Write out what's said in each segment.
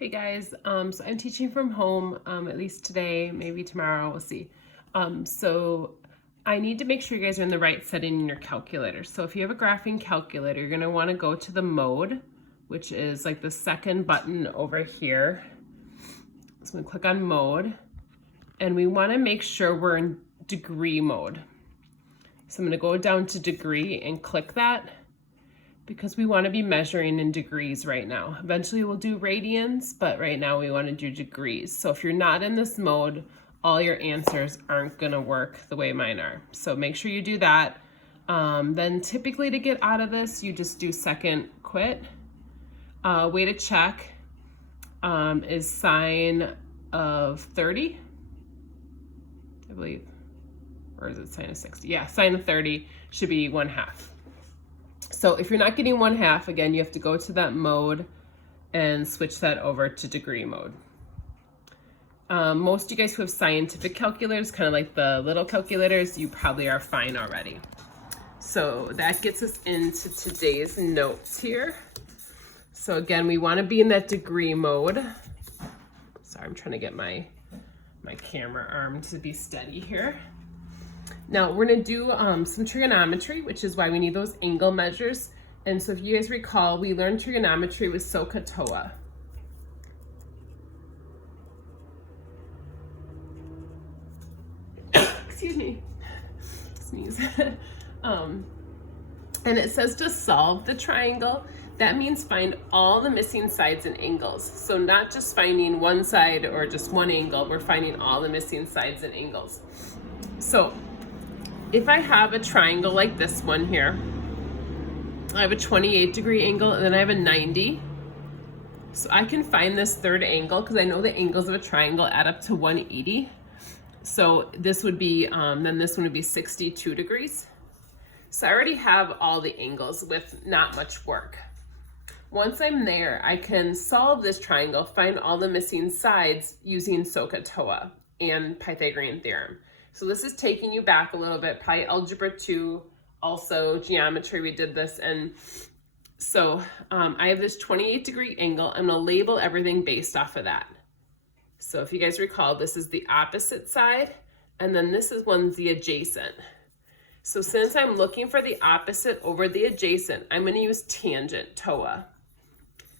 Hey guys, so I'm teaching from home, at least today, maybe tomorrow, we'll see. So I need to make sure you guys are in the right setting in your calculator. So if you have a graphing calculator, you're gonna wanna go to the mode, which is like the second button over here. So I'm gonna click on mode, and we wanna make sure we're in degree mode. So I'm gonna go down to degree and click that, because we want to be measuring in degrees right now. Eventually we'll do radians, but right now we want to do degrees. So if you're not in this mode, all your answers aren't going to work the way mine are. So make sure you do that. Then typically to get out of this, you just do second quit. Way to check is sine of 30, I believe. Or is it sine of 60? Yeah, sine of 30 should be 1/2. So if you're not getting 1/2, again, you have to go to that mode and switch that over to degree mode. Most of you guys who have scientific calculators, kind of like the little calculators, you probably are fine already. So that gets us into today's notes here. So again, we want to be in that degree mode. Sorry, I'm trying to get my camera arm to be steady here. Now we're gonna do some trigonometry, which is why we need those angle measures. And so if you guys recall, we learned trigonometry with SOHCAHTOA. Excuse me, sneeze. And it says to solve the triangle. That means find all the missing sides and angles. So not just finding one side or just one angle, we're finding all the missing sides and angles. So if I have a triangle like this one here, I have a 28-degree angle and then I have a 90. So I can find this third angle because I know the angles of a triangle add up to 180. So this would be, then this one would be 62 degrees. So I already have all the angles with not much work. Once I'm there, I can solve this triangle, find all the missing sides using SOHCAHTOA and Pythagorean theorem. So this is taking you back a little bit, probably algebra 2, also geometry, we did this. And so I have this 28-degree angle. I'm gonna label everything based off of that. So if you guys recall, this is the opposite side, and then this is one's the adjacent. So since I'm looking for the opposite over the adjacent, I'm gonna use tangent, TOA.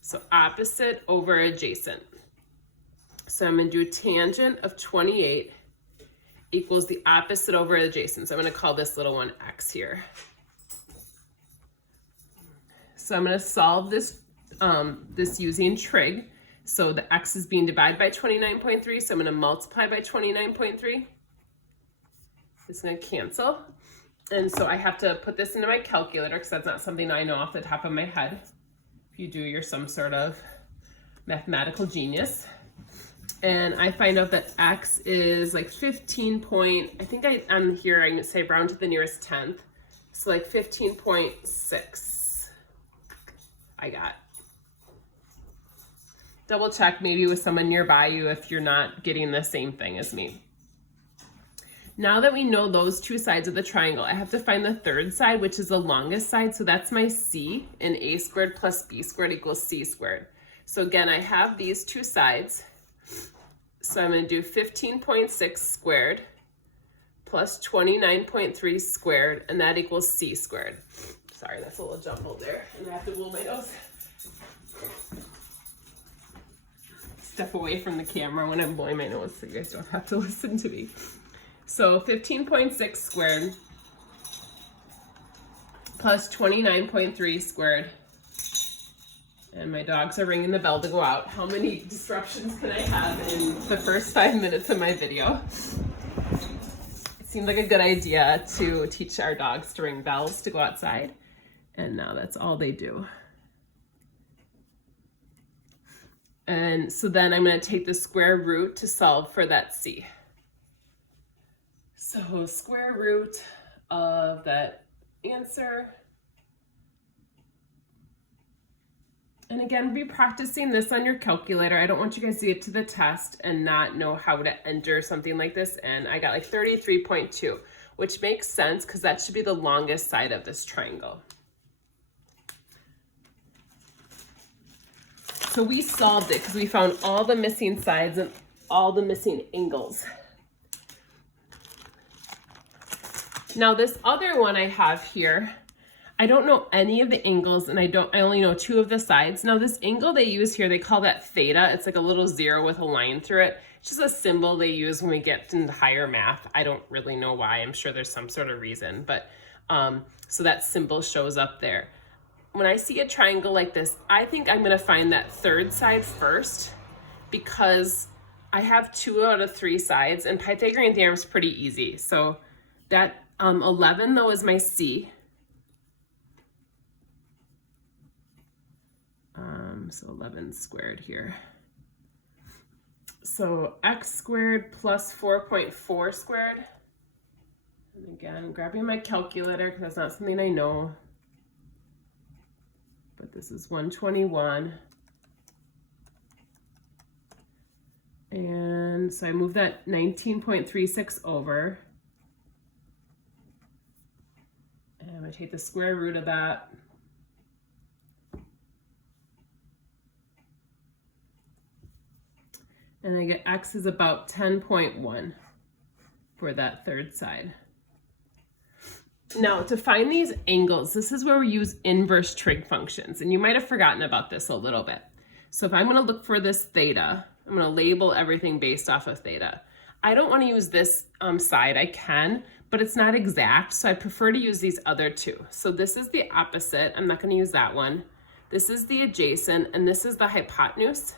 So opposite over adjacent. So I'm gonna do tangent of 28 equals the opposite over adjacent. So I'm gonna call this little one X here. So I'm gonna solve this, this using trig. So the X is being divided by 29.3, so I'm gonna multiply by 29.3. It's gonna cancel. And so I have to put this into my calculator because that's not something I know off the top of my head. If you do, you're some sort of mathematical genius. And I find out that X is like 15 point, I think on here I can say round to the nearest 10th. So like 15.6 I got. Double check maybe with someone nearby you if you're not getting the same thing as me. Now that we know those two sides of the triangle, I have to find the third side, which is the longest side. So that's my C, and A squared plus B squared equals C squared. So again, I have these two sides. So I'm going to do 15.6 squared plus 29.3 squared, and that equals C squared. Sorry, that's a little jumbled there, and I have to blow my nose. Step away from the camera when I'm blowing my nose so you guys don't have to listen to me. So 15.6 squared plus 29.3 squared. And my dogs are ringing the bell to go out. How many disruptions can I have in the first 5 minutes of my video? It seemed like a good idea to teach our dogs to ring bells to go outside. And now that's all they do. And so then I'm going to take the square root to solve for that C. So square root of that answer. And again, be practicing this on your calculator. I don't want you guys to get to the test and not know how to enter something like this. And I got like 33.2, which makes sense because that should be the longest side of this triangle. So we solved it because we found all the missing sides and all the missing angles. Now this other one I have here, I don't know any of the angles and I only know 2 of the sides. Now this angle they use here, they call that theta. It's like a little 0 with a line through it. It's just a symbol they use when we get into higher math. I don't really know why. I'm sure there's some sort of reason, but so that symbol shows up there. When I see a triangle like this, I think I'm gonna find that 3rd side first because I have 2 out of 3 sides and Pythagorean theorem is pretty easy. So that 11 though is my C. So 11 squared here. So x squared plus 4.4 squared. And again, grabbing my calculator because that's not something I know. But this is 121. And so I move that 19.36 over. And I'm going to take the square root of that. And I get x is about 10.1 for that 3rd side. Now to find these angles, this is where we use inverse trig functions. And you might have forgotten about this a little bit. So if I'm going to look for this theta, I'm going to label everything based off of theta. I don't want to use this side. I can, but it's not exact. So I prefer to use these other 2. So this is the opposite. I'm not going to use that one. This is the adjacent, and this is the hypotenuse.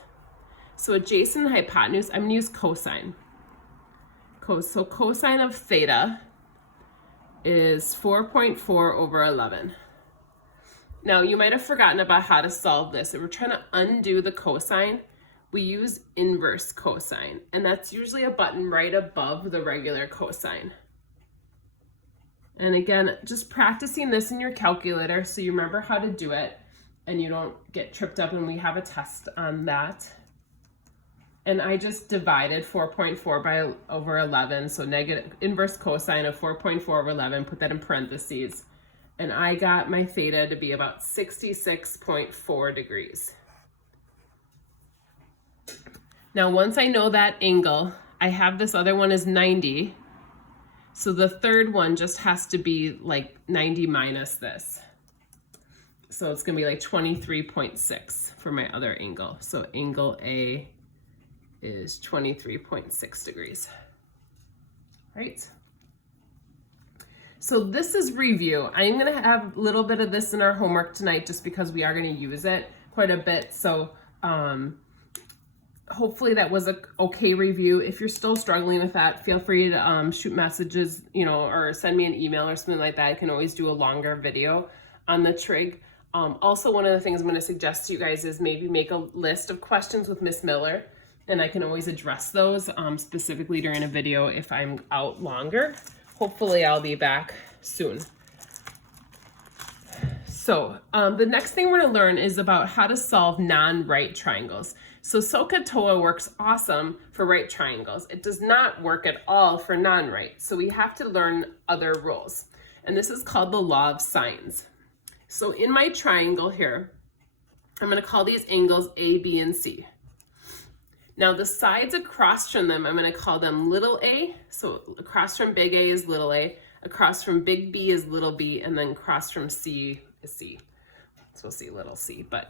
So adjacent and hypotenuse, I'm going to use cosine. So cosine of theta is 4.4 over 11. Now you might have forgotten about how to solve this. If we're trying to undo the cosine, we use inverse cosine, and that's usually a button right above the regular cosine. And again, just practicing this in your calculator so you remember how to do it and you don't get tripped up, and we have a test on that. And I just divided 4.4 by over 11, so negative inverse cosine of 4.4 over 11, put that in parentheses, and I got my theta to be about 66.4 degrees. Now once I know that angle, I have this other one is 90, so the 3rd one just has to be like 90 minus this. So it's gonna be like 23.6 for my other angle. So angle A is 23.6 degrees, right? So this is review. I'm gonna have a little bit of this in our homework tonight just because we are gonna use it quite a bit. So hopefully that was a okay review. If you're still struggling with that, feel free to shoot messages, or send me an email or something like that. I can always do a longer video on the trig. Also, one of the things I'm gonna suggest to you guys is maybe make a list of questions with Miss Miller, and I can always address those specifically during a video if I'm out longer. Hopefully I'll be back soon. So the next thing we're gonna learn is about how to solve non-right triangles. So SOHCAHTOA works awesome for right triangles. It does not work at all for non-right. So we have to learn other rules. And this is called the law of sines. So in my triangle here, I'm gonna call these angles A, B, and C. Now the sides across from them, I'm going to call them little a. So across from big A is little a, across from big B is little b, and then across from C is C. So we'll see little c. But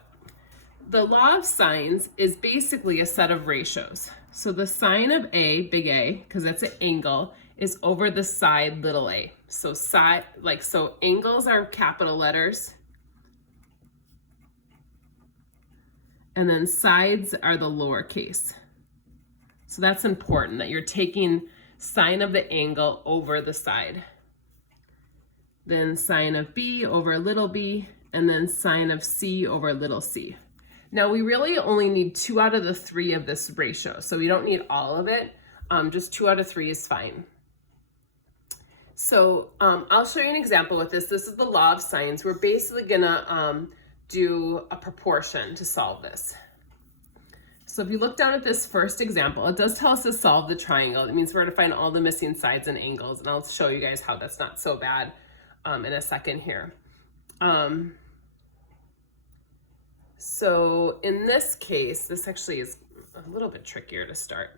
the law of sines is basically a set of ratios. So the sine of A, big A, because that's an angle, is over the side little a. So so angles are capital letters. And then sides are the lowercase. So that's important that you're taking sine of the angle over the side. Then sine of B over little b, and then sine of C over little c. Now we really only need 2 out of the 3 of this ratio. So we don't need all of it. Just 2 out of 3 is fine. So I'll show you an example with this. This is the law of sines. We're basically gonna do a proportion to solve this. So if you look down at this first example, it does tell us to solve the triangle. It means we're going to find all the missing sides and angles, and I'll show you guys how that's not so bad in a second here. So in this case, this actually is a little bit trickier to start.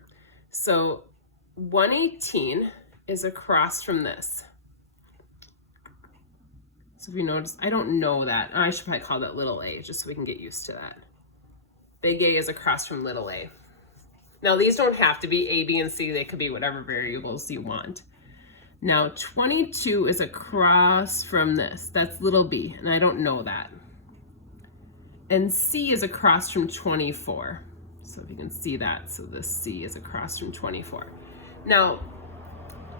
So 118 is across from this. So if you notice, I don't know that. I should probably call that little a, just so we can get used to that. Big A is across from little a. Now these don't have to be A, B, and C. They could be whatever variables you want. Now 22 is across from this. That's little b, and I don't know that. And C is across from 24. So if you can see that, so this C is across from 24. Now,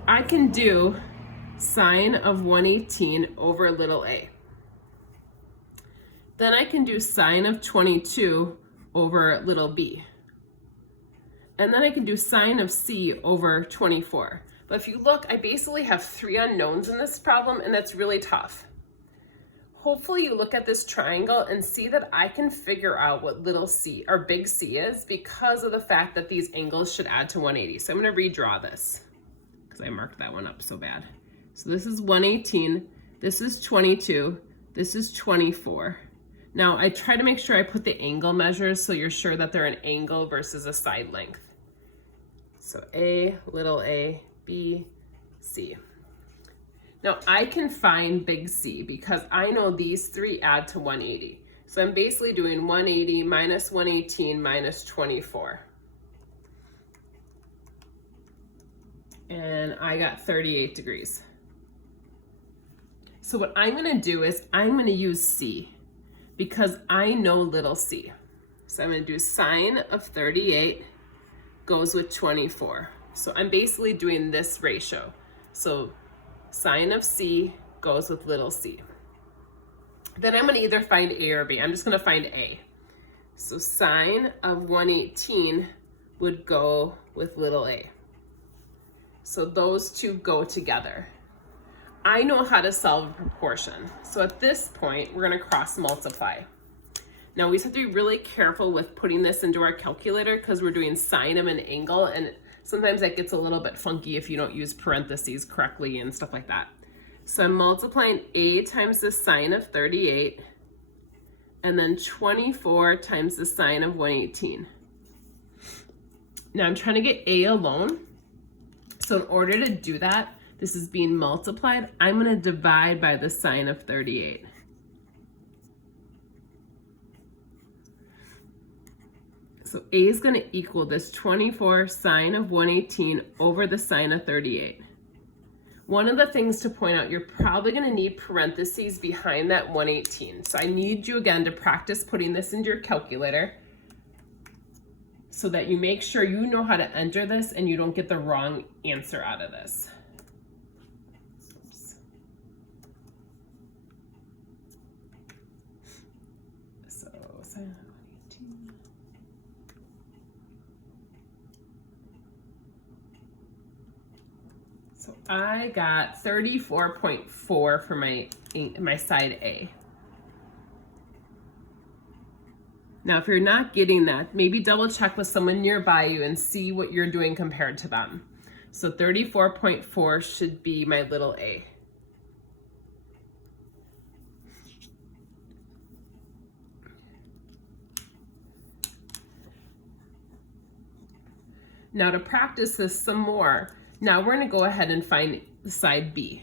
I can do sine of 118 over little a. Then I can do sine of 22 over little b. And then I can do sine of C over 24. But if you look, I basically have 3 unknowns in this problem, and that's really tough. Hopefully you look at this triangle and see that I can figure out what little c or big C is because of the fact that these angles should add to 180. So I'm going to redraw this because I marked that one up so bad. So this is 118, this is 22, this is 24. Now I try to make sure I put the angle measures so you're sure that they're an angle versus a side length. So A, little a, B, C. Now I can find big C because I know these 3 add to 180. So I'm basically doing 180 minus 118 minus 24. And I got 38 degrees. So what I'm going to do is I'm going to use C because I know little c. So I'm going to do sine of 38 goes with 24. So I'm basically doing this ratio. So sine of C goes with little c. Then I'm going to either find A or B. I'm just going to find A. So sine of 118 would go with little a. So those two go together. I know how to solve a proportion. So at this point, we're going to cross multiply. Now we just have to be really careful with putting this into our calculator because we're doing sine of an angle, and sometimes that gets a little bit funky if you don't use parentheses correctly and stuff like that. So I'm multiplying A times the sine of 38 and then 24 times the sine of 118. Now I'm trying to get A alone. So in order to do that, this is being multiplied. I'm going to divide by the sine of 38. So A is going to equal this 24 sine of 118 over the sine of 38. One of the things to point out, you're probably going to need parentheses behind that 118. So I need you again to practice putting this into your calculator so that you make sure you know how to enter this and you don't get the wrong answer out of this. Oops. So sine of 118. So I got 34.4 for my side A. Now, if you're not getting that, maybe double check with someone nearby you and see what you're doing compared to them. So 34.4 should be my little a. Now to practice this some more, now we're going to go ahead and find the side B.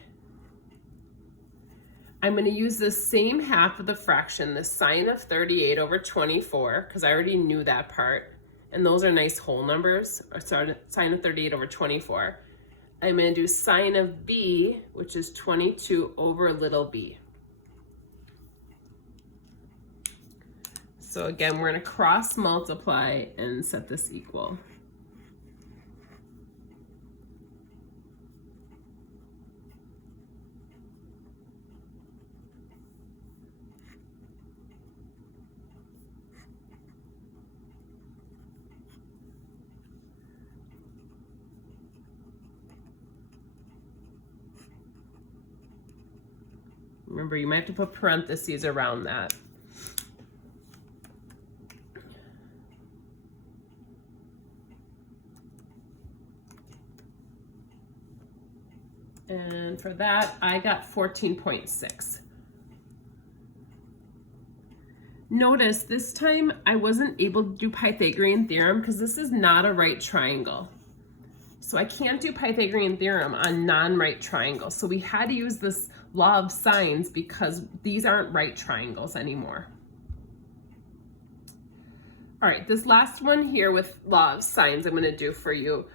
I'm going to use the same half of the fraction, the sine of 38 over 24, because I already knew that part. And those are nice whole numbers. So sine of 38 over 24. I'm going to do sine of B, which is 22 over little b. So again, we're going to cross multiply and set this equal. Remember, you might have to put parentheses around that. And for that, I got 14.6. Notice this time I wasn't able to do Pythagorean theorem because this is not a right triangle. So I can't do Pythagorean theorem on non-right triangles. So we had to use this law of sines because these aren't right triangles anymore. All right, this last one here with law of sines I'm going to do for you.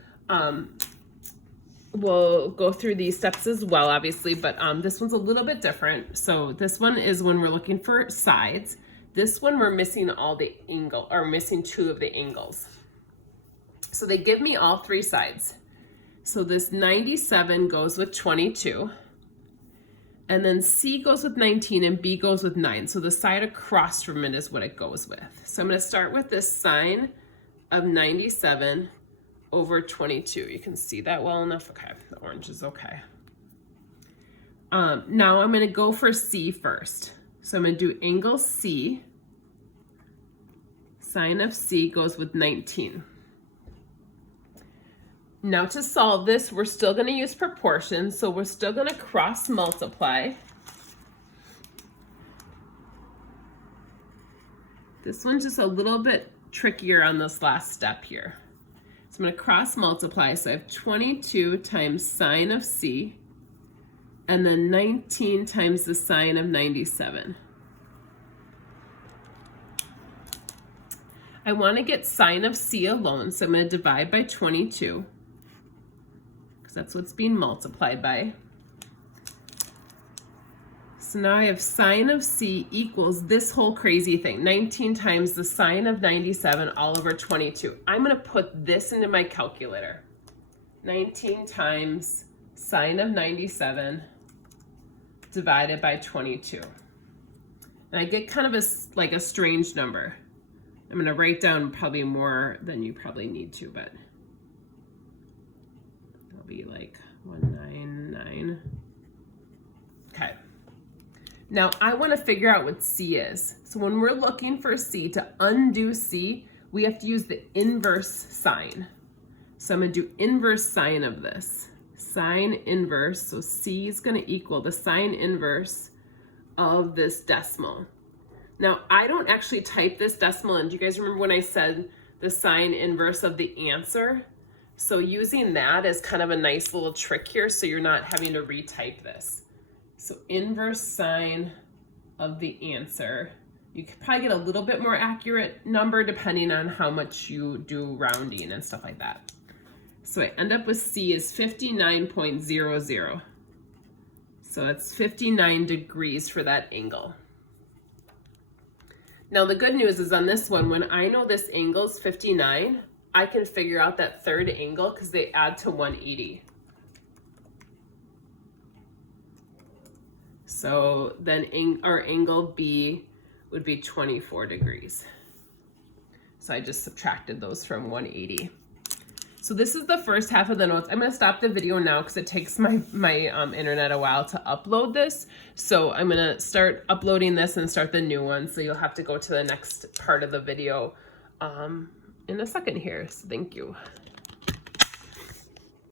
We'll go through these steps as well, obviously, but this one's a little bit different. So this one is when we're looking for sides. This one we're missing all the angle, or missing 2 of the angles. So they give me all 3 sides. So this 97 goes with 22. And then C goes with 19 and B goes with 9. So the side across from it is what it goes with. So I'm going to start with this sine of 97 over 22. You can see that well enough. Okay, the orange is okay. Now I'm going to go for C first. So I'm going to do angle C. Sine of C goes with 19. Now to solve this, we're still going to use proportions, so we're still going to cross multiply. This one's just a little bit trickier on this last step here. So I'm going to cross multiply, so I have 22 times sine of C, and then 19 times the sine of 97. I want to get sine of C alone, so I'm going to divide by 22. That's what's being multiplied by. So now I have sine of C equals this whole crazy thing, 19 times the sine of 97 all over 22. I'm going to put this into my calculator. 19 times sine of 97 divided by 22. And I get kind of a strange number. I'm going to write down probably more than you probably need to, but be like 199. Okay. Now I want to figure out what C is. So when we're looking for C, to undo C, we have to use the inverse sign. So I'm going to do inverse sine of this. Sine inverse, so C is going to equal the sine inverse of this decimal. Now I don't actually type this decimal in. Do you guys remember when I said the sine inverse of the answer? So using that is kind of a nice little trick here, so you're not having to retype this. So inverse sine of the answer. You could probably get a little bit more accurate number depending on how much you do rounding and stuff like that. So I end up with C is 59.00. So that's 59 degrees for that angle. Now the good news is on this one, when I know this angle is 59, I can figure out that third angle because they add to 180. So then our angle B would be 24 degrees. So I just subtracted those from 180. So this is the first half of the notes. I'm going to stop the video now because it takes my internet a while to upload this. So I'm going to start uploading this and start the new one. So you'll have to go to the next part of the video in a second here. So thank you.